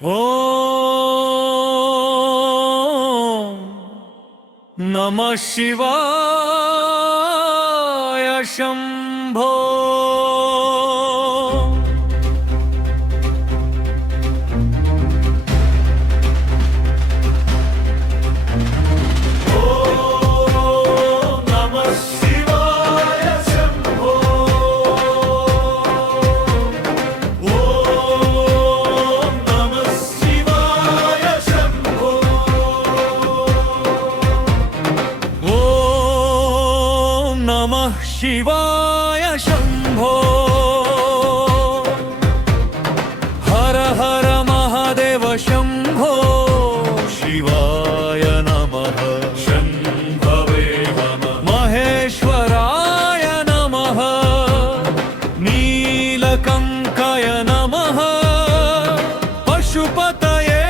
ఓం నమః శివాయ శంభో शिवाय शंभो हर हर महादेव शंभो शिवाय नमः शंभवे नमः महेश्वराय नमः नीलकंकाय नमः पशुपतये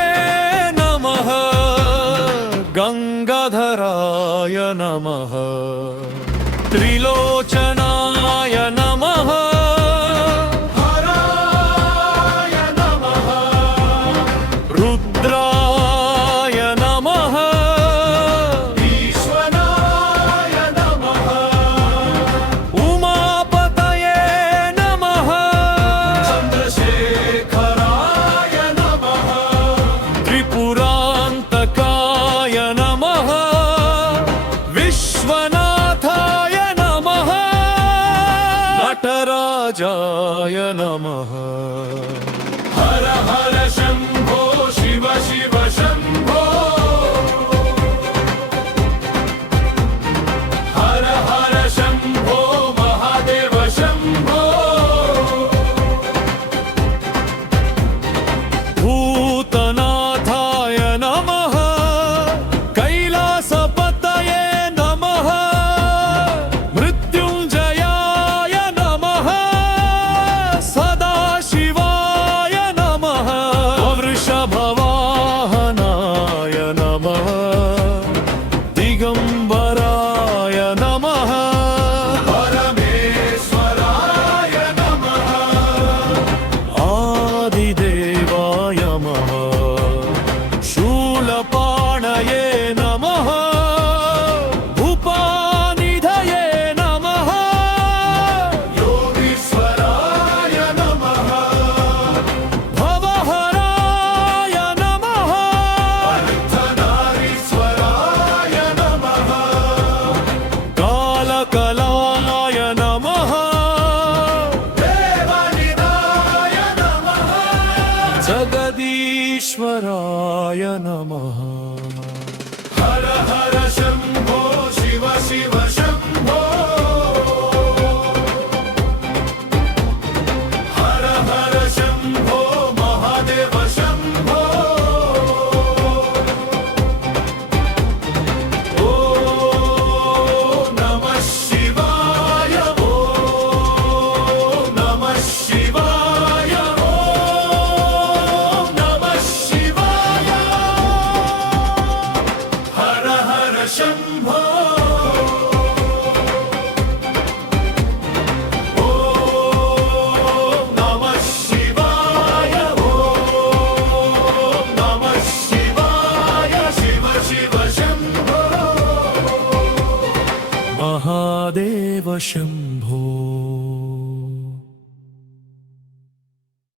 नमः गंगाधराय नमः त्रिलोचनाय नमः हराय नमः रुद्राय नमः ईश्वराय नमः उमापतये नमः चन्द्रशेखराय नमः त्रिपुरान्तकाय नमः विश्वनाथाय नटराजाय नमः हर हर शंभो शिव शिव शंभो हर हर शंभो महादेव शंभो भूतनाथाय नमः कैलासपतये नमः दिगंबराय नमः परमेश्वराय नमः आदिदेवाय नमः शूलपाणये नमः उपानिधये नमः योगीश्वराय नमः भवहराय नमः अर्धनारीश्वराय कालकलाय नमः देवनिधाय नमः जगदीश्वराय नमः हर हर शंभो शिव शिव शंभो हर हर शंभो महादेव शंभो शंभो ओम नमः शिवाय ओम नमः शिवाय शिव शिव शंभो महादेव शंभो